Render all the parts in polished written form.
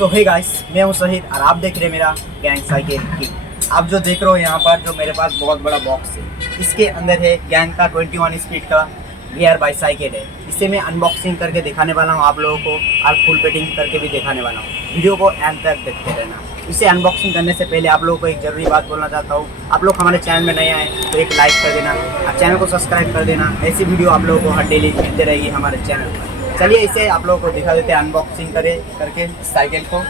सो hey guys, मैं हूं शहीद और आप देख रहे हैं मेरा गैंग साइकिल की। आप जो देख रहे हो यहाँ पर जो मेरे पास बहुत बड़ा बॉक्स है, इसके अंदर है गैंग का 21 स्पीड का गियर बाईसाइकिल है। इसे मैं अनबॉक्सिंग करके दिखाने वाला हूँ आप लोगों को और फुल पेटिंग करके भी दिखाने वाला हूँ। वीडियो को एंड तक देखते रहना। इसे अनबॉक्सिंग करने से पहले आप लोगों को एक ज़रूरी बात बोलना चाहता हूँ। आप लोग हमारे चैनल में नए आए तो एक लाइक कर देना और चैनल को सब्सक्राइब कर देना। ऐसी वीडियो आप लोगों को हर डेली मिलती रहेगी हमारे चैनल पर। चलिए इसे आप लोगों को दिखा देते हैं अनबॉक्सिंग करके साइकिल को।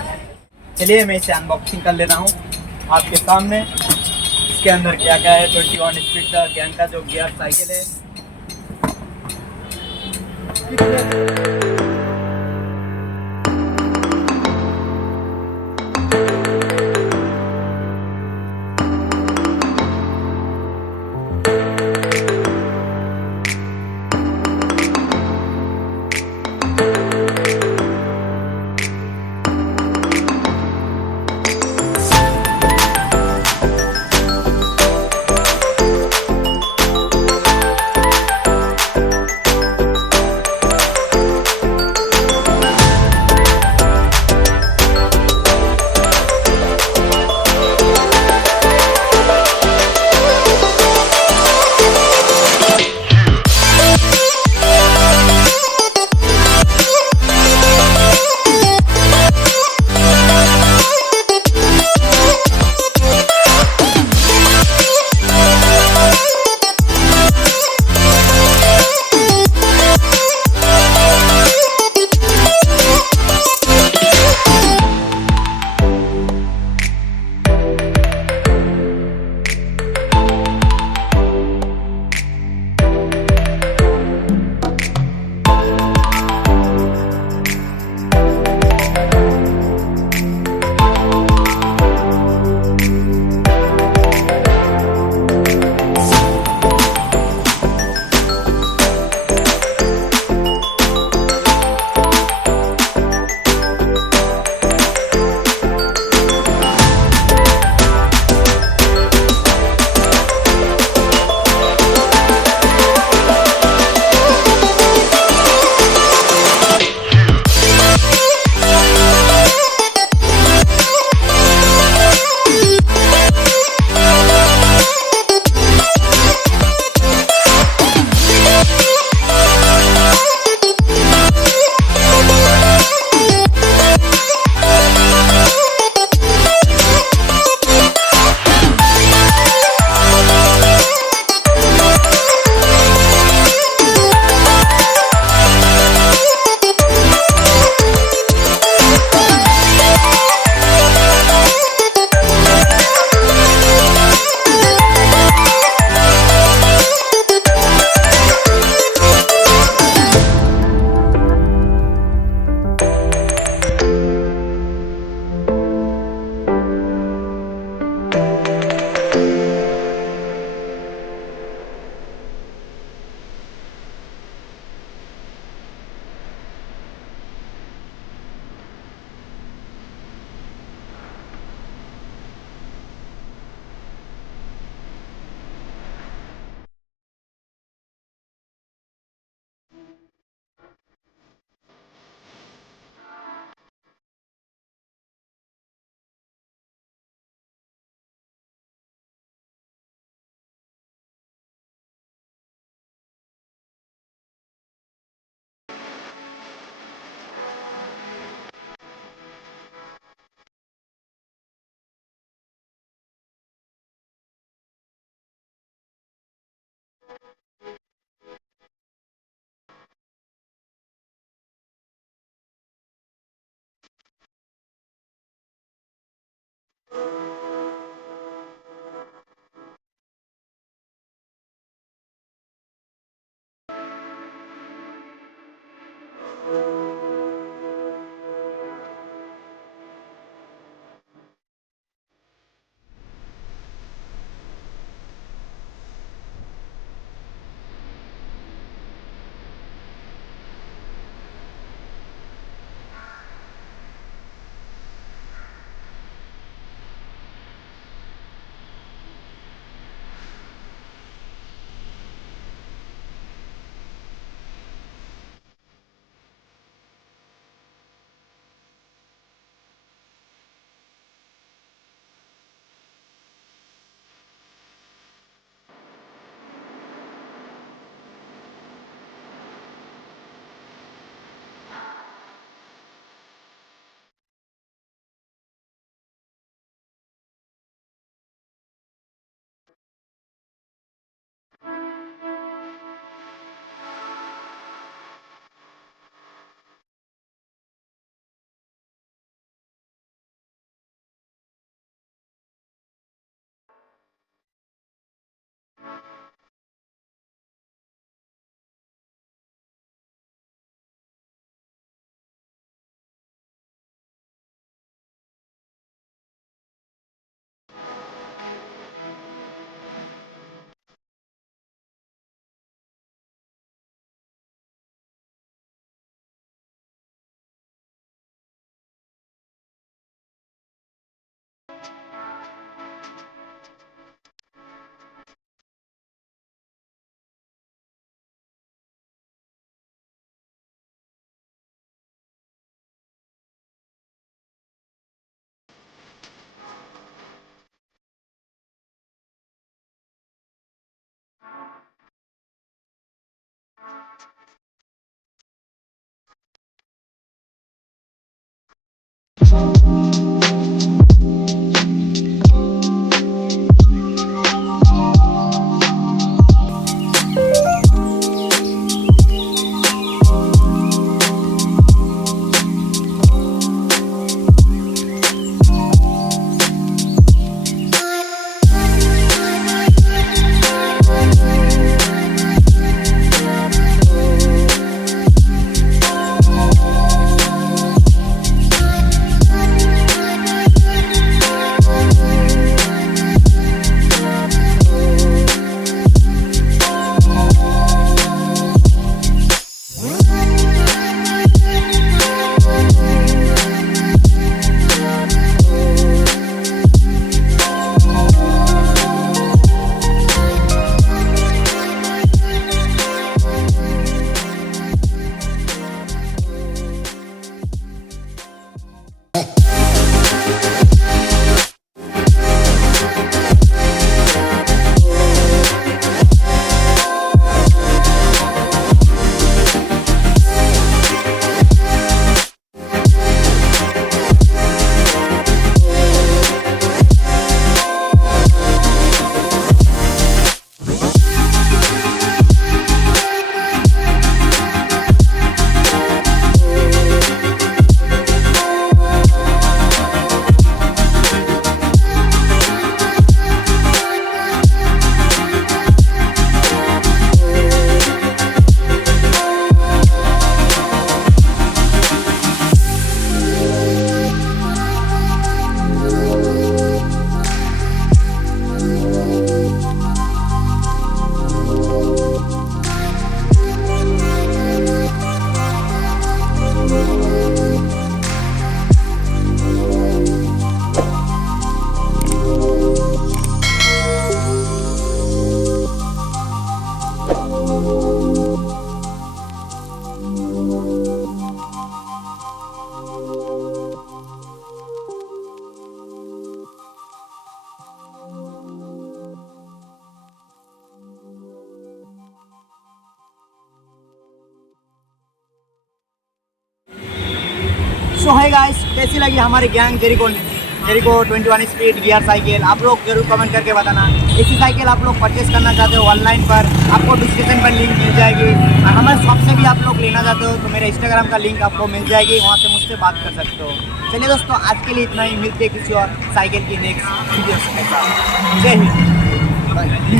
चलिए मैं इसे अनबॉक्सिंग कर ले रहा हूँ आपके सामने। इसके अंदर क्या क्या है, 21 स्पीड का गैंग का जो गियर साइकिल है। सो है गाइस, कैसी लगी हमारी gang Jericho 21 speed gear cycle? आप लोग जरूर कमेंट करके बताना। ऐसी साइकिल आप लोग परचेस करना चाहते हो ऑनलाइन पर, आपको डिस्क्रिप्शन पर लिंक मिल जाएगी। और हमारे शॉप से भी आप लोग लेना चाहते हो तो मेरे इंस्टाग्राम का लिंक आपको मिल जाएगी, वहाँ से मुझसे बात कर सकते हो। चलिए दोस्तों, आज के लिए इतना ही। मिलते हैं किसी और साइकिल की नेक्स्ट वीडियो के साथ। जय हिंद।